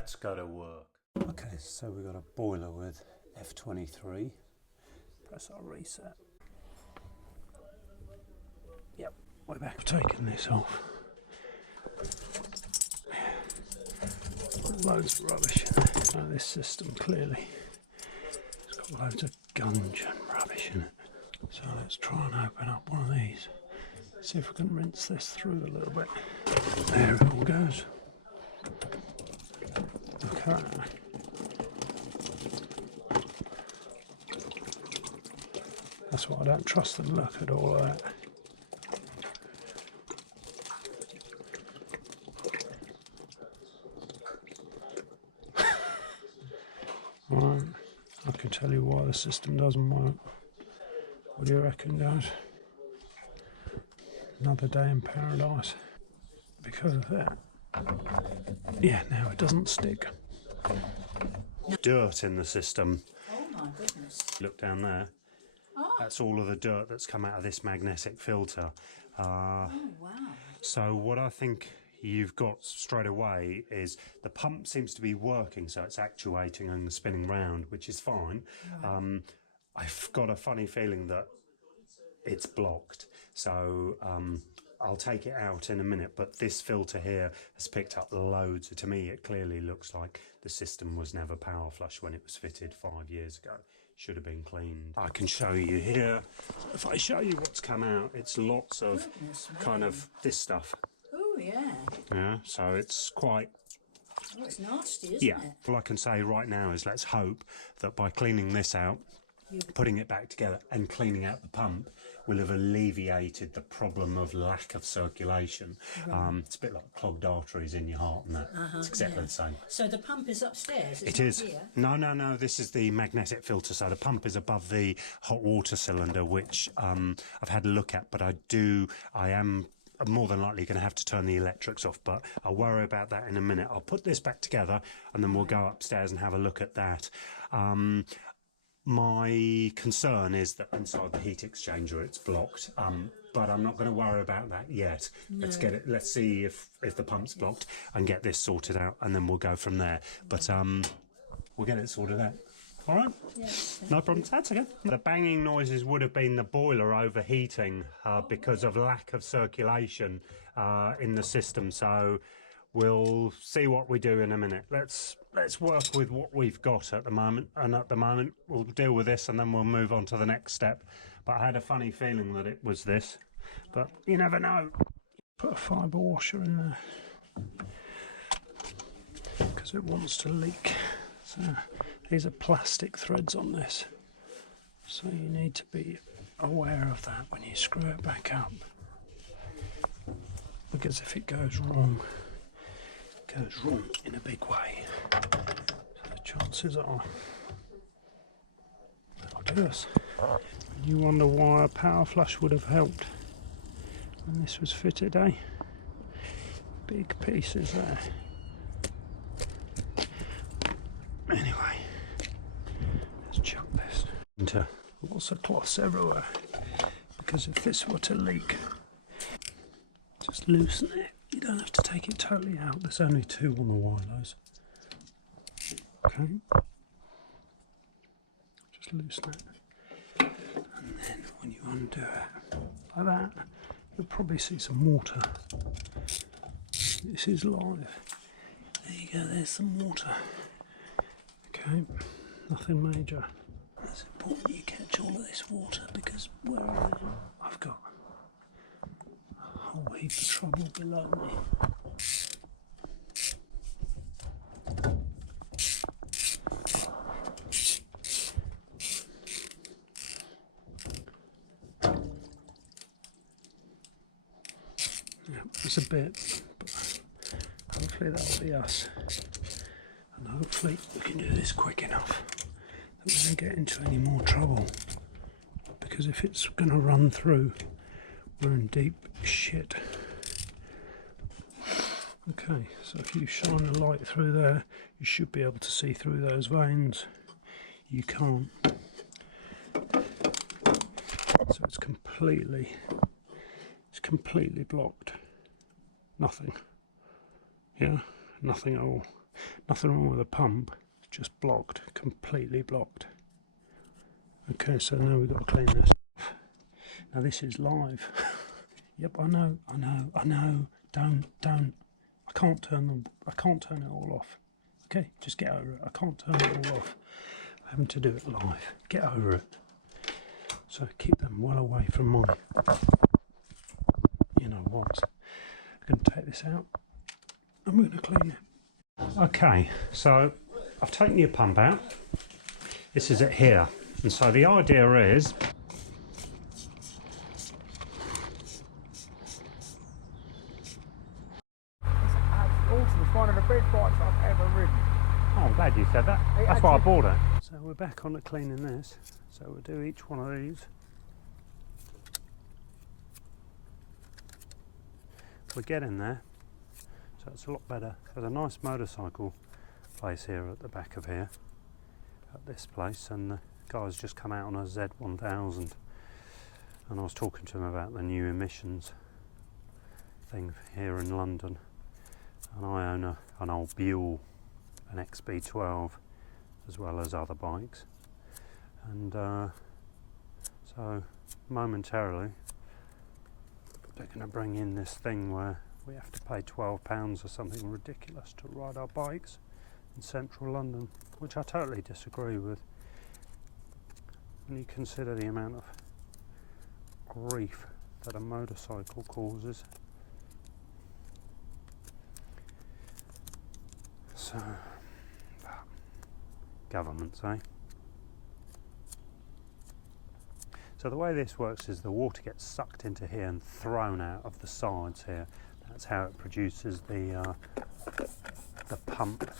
let's go to work. Okay, so we've got a boiler with F23. Press our reset. Yep, we're back. I've taken this off. Loads of rubbish in there. Now, this system clearly has got loads of gunge and rubbish in it. So let's try and open up one of these. See if we can rinse this through a little bit. There it all goes. Look at that. That's why I don't trust the look at all of that. Right, I can tell you why the system doesn't work. What do you reckon, guys? Another day in paradise. Because of that. Yeah, now it doesn't stick. Dirt in the system. Oh my goodness. Look down there. Oh. That's all of the dirt that's come out of this magnetic filter. Oh wow. So what I think you've got straight away is the pump seems to be working, so it's actuating and spinning round, which is fine. Right. I've got a funny feeling that it's blocked, so I'll take it out in a minute, but this filter here has picked up loads. To me, it clearly looks like the system was never power flush when it was fitted 5 years ago. Should have been cleaned. I can show you here. If I show you what's come out, it's lots of kind of this stuff. Oh yeah. Yeah, so it's quite... Oh, it's nasty, isn't it? All I can say right now is let's hope that by cleaning this out, putting it back together and cleaning out the pump will have alleviated the problem of lack of circulation. Right. It's a bit like clogged arteries in your heart and that. It's exactly the same. So the pump is upstairs? It is. Here? No, this is the magnetic filter. So the pump is above the hot water cylinder, which I've had a look at, but I am more than likely going to have to turn the electrics off, but I'll worry about that in a minute. I'll put this back together and then we'll go upstairs and have a look at that. My concern is that inside the heat exchanger it's blocked, but I'm not going to worry about that yet. No. Let's see if the pump's blocked and get this sorted out, and then we'll go from there. But we'll get it sorted out. All right? Yes. No problems. That's okay. The banging noises would have been the boiler overheating because of lack of circulation in the system. So we'll see what we do in a minute. Let's work with what we've got at the moment, and at the moment we'll deal with this and then we'll move on to the next step. But I had a funny feeling that it was this, but you never know. Put a fibre washer in there because it wants to leak. So these are plastic threads on this, so you need to be aware of that when you screw it back up, because if it goes wrong in a big way. So the chances are that'll do us. You wonder why a power flush would have helped when this was fitted, eh? Big pieces there. Anyway, let's chuck this into lots of cloths everywhere, because if this were to leak, just loosen it. You don't have to take it totally out. There's only 2 on the wireless. Okay. Just loosen it. And then when you undo it like that, you'll probably see some water. This is live. There you go, there's some water. Okay, nothing major. It's important you catch all of this water, because where I've got a whole heap of trouble below me. Yeah, it's a bit, but hopefully that'll be us. And hopefully we can do this quick enough that we don't get into any more trouble. Because if it's going to run through, we're in deep shit. Okay, so if you shine a light through there, you should be able to see through those veins. You can't. So it's completely blocked. Nothing. Yeah, nothing at all. Nothing wrong with the pump, just blocked, completely blocked. Okay, so now we've got to clean this. Now this is live. Yep, I know. Don't. I can't turn it all off. Okay, just get over it. I can't turn it all off. I'm having to do it live. Get over it. So keep them well away from my, you know what. I'm going to take this out. I'm going to clean it. Okay, so I've taken your pump out. This is it here. And so the idea is, It's one of the best bikes I've ever ridden. oh, I'm glad you said that. That's why I bought it. So we're back on to cleaning this. So we'll do each one of these. We're getting there. So it's a lot better. There's a nice motorcycle place here at the back of here, at this place, and the guy's just come out on a Z1000, and I was talking to him about the new emissions thing here in London, and I own an old Buell, an XB12, as well as other bikes, and so momentarily they're going to bring in this thing where we have to pay £12 or something ridiculous to ride our bikes in central London, which I totally disagree with when you consider the amount of grief that a motorcycle causes. So, governments, eh? So the way this works is the water gets sucked into here and thrown out of the sides here. That's how it produces the pump,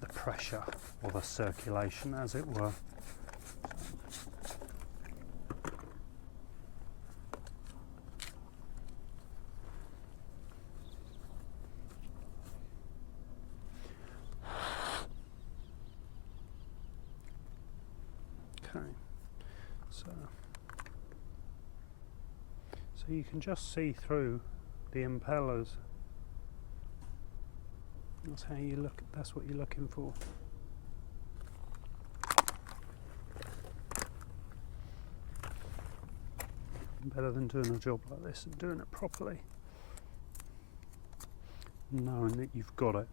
the pressure, or the circulation, as it were. Okay, so you can just see through the impellers. That's how you look. That's what you're looking for. Better than doing a job like this and doing it properly, knowing that you've got it.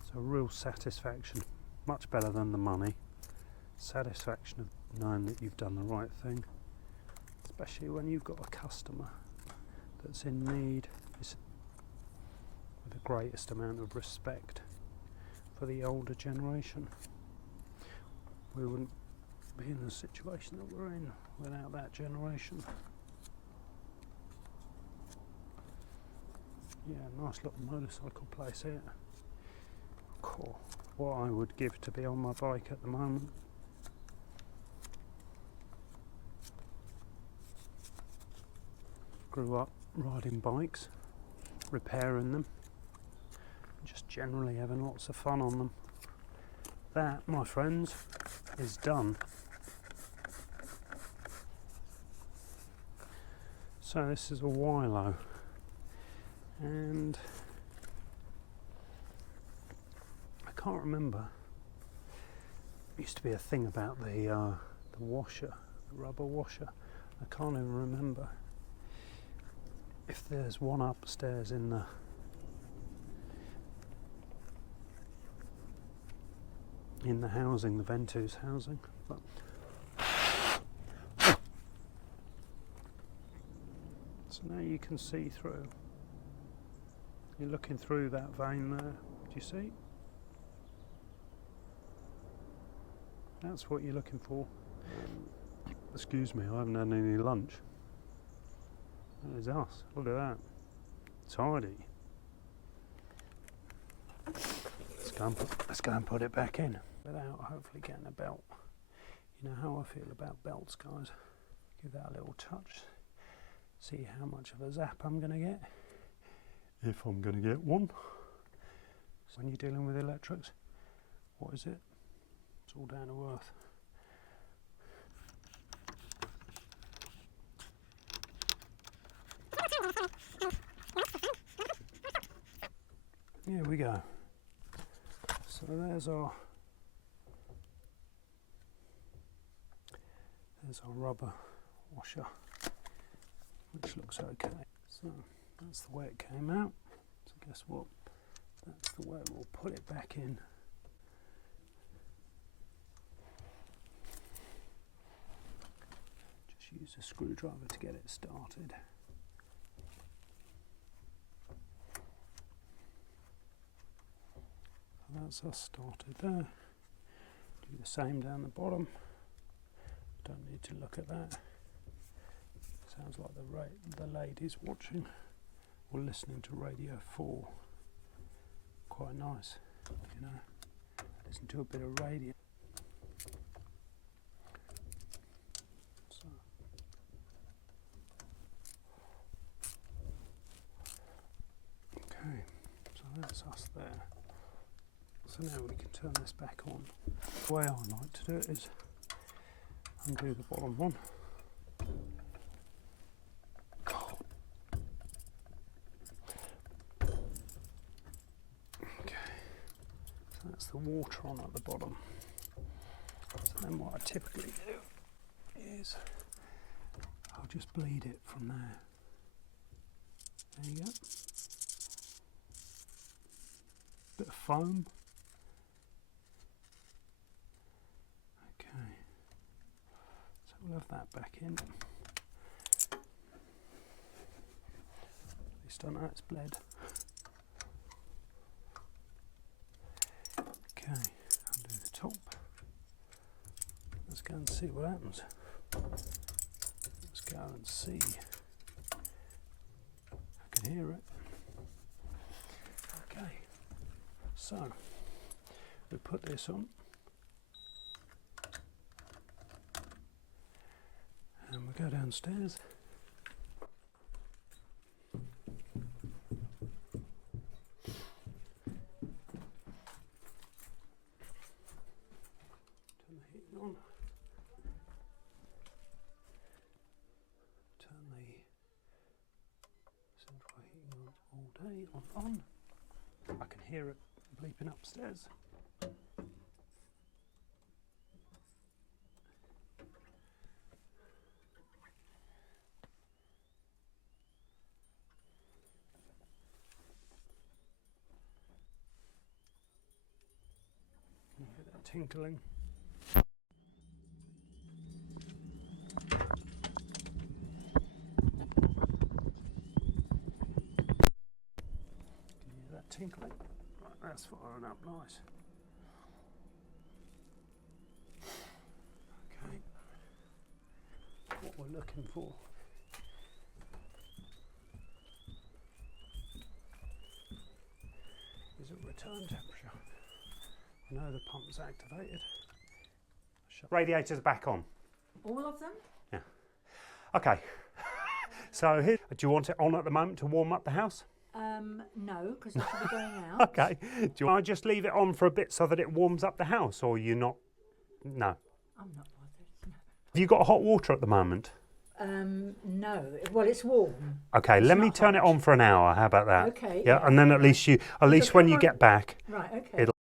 It's a real satisfaction, much better than the money. Satisfaction of knowing that you've done the right thing, especially when you've got a customer that's in need. It's with the greatest amount of respect for the older generation. We wouldn't be in the situation that we're in without that generation. Yeah, nice little motorcycle place here. Cool. What I would give to be on my bike at the moment. Grew up riding bikes, repairing them, just generally having lots of fun on them. That, my friends, is done. So this is a Wilo, and I can't remember. It used to be a thing about the washer, the rubber washer. I can't even remember if there's one upstairs in the housing, the Ventus housing. But so now you can see through. You're looking through that vein there. Do you see? That's what you're looking for. Excuse me, I haven't had any lunch. That is us. Look at that. Tidy. Let's go and put it back in without hopefully getting a belt. You know how I feel about belts, guys. Give that a little touch. See how much of a zap I'm going to get. If I'm going to get one. So when you're dealing with electrics, what is it? It's all down to earth. Yeah, go. So there's our rubber washer, which looks okay. So that's the way it came out. So guess what? That's the way we'll put it back in. Just use a screwdriver to get it started. That's us started there. Do the same down the bottom. Don't need to look at that. Sounds like the lady's watching or listening to Radio 4. Quite nice, you know. Listen to a bit of radio. Okay, so that's us there. So now we can turn this back on. The way I like to do it is undo the bottom one. Okay, so that's the water on at the bottom. So then what I typically do is I'll just bleed it from there. There you go. Bit of foam. We'll have that back in. At least I know it's bled. Okay, undo the top. Let's go and see what happens. Let's go and see. I can hear it. Okay, so we put this on. And we go downstairs. Turn the heating on. Turn the central heating on all day, on. I can hear it bleeping upstairs. Tinkling. Can you hear that tinkling? Right, that's firing up nice. Okay. What we're looking for is a return temperature. I know the pump's activated. Radiators back on. All of them? Yeah. Okay. So here, do you want it on at the moment to warm up the house? No, because it should be going out. Okay. Do you want to just leave it on for a bit so that it warms up the house, or you not? No. I'm not bothered. No. Have you got hot water at the moment? No. Well, it's warm. Okay, It's let me not turn it hot. on for an hour. How about that? Okay, Yeah, yeah. and then at least when you on. get back, Right, okay. it'll